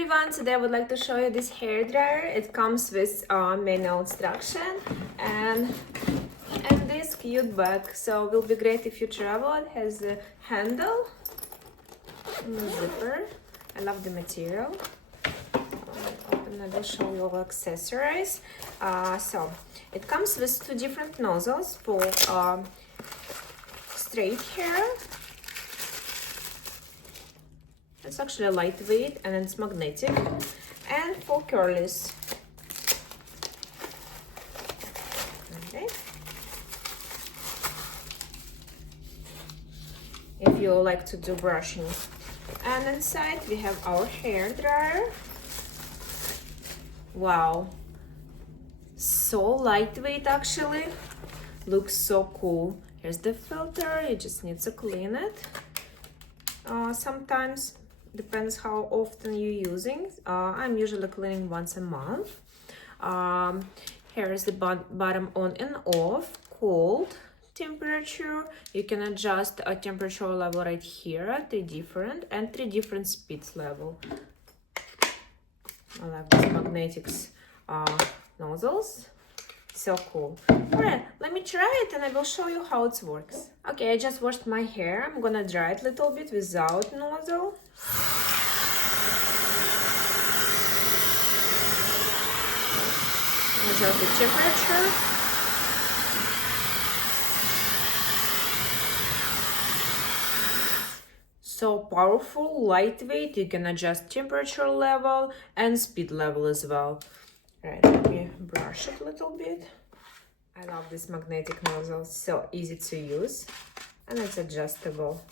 everyone, today I would like to show you this hair dryer. It comes with manual instruction and this cute bag, so it will be great if you travel. It has a handle and a zipper. I love the material. Open, I will show you all accessories. So it comes with two different nozzles for straight hair. It's actually lightweight and it's magnetic, and for curlies. Okay. If you like to do brushing. And inside we have our hair dryer. Wow, so lightweight actually, looks so cool. Here's the filter, you just need to clean it. Sometimes depends how often you're using. I'm usually cleaning once a month. Here is the bottom on and off, cold temperature. You can adjust a temperature level right here, three different speeds level. I love these magnetics nozzles. So cool. Alright, let me try it and I will show you how it works. Okay, I just washed my hair. I'm gonna dry it a little bit without nozzle. Measure the temperature. So powerful, lightweight. You can adjust temperature level and speed level as well. Right, let me brush it a little bit. I love this magnetic nozzle, so easy to use and it's adjustable.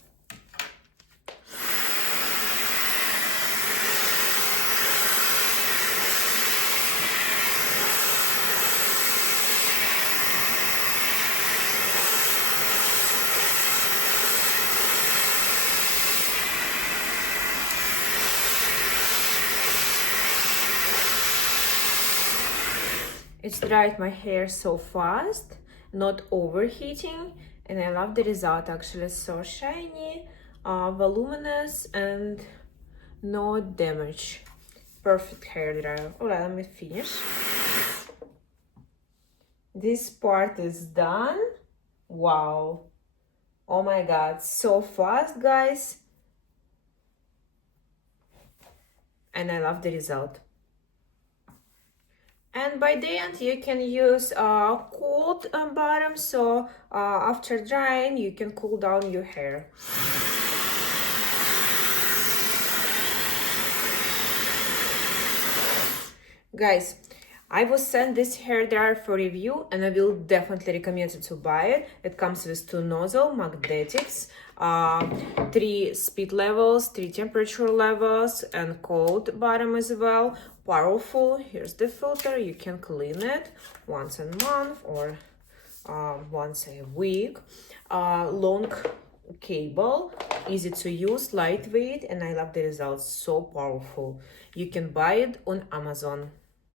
It's dried my hair so fast, not overheating, and I love the result actually. So shiny, voluminous, and no damage. Perfect hair dryer. Alright, let me finish. This part is done. Wow. Oh my god, so fast, guys. And I love the result. And by the end you can use cold bottom, so after drying you can cool down your hair. Guys, I will send this hair dryer for review and I will definitely recommend you to buy it. It comes with two nozzle magnetics, 3 speed levels, 3 temperature levels, and cold bottom as well. Powerful. Here's the filter. You can clean it once a month or once a week. Long cable, easy to use, lightweight, and I love the results. So powerful. You can buy it on Amazon.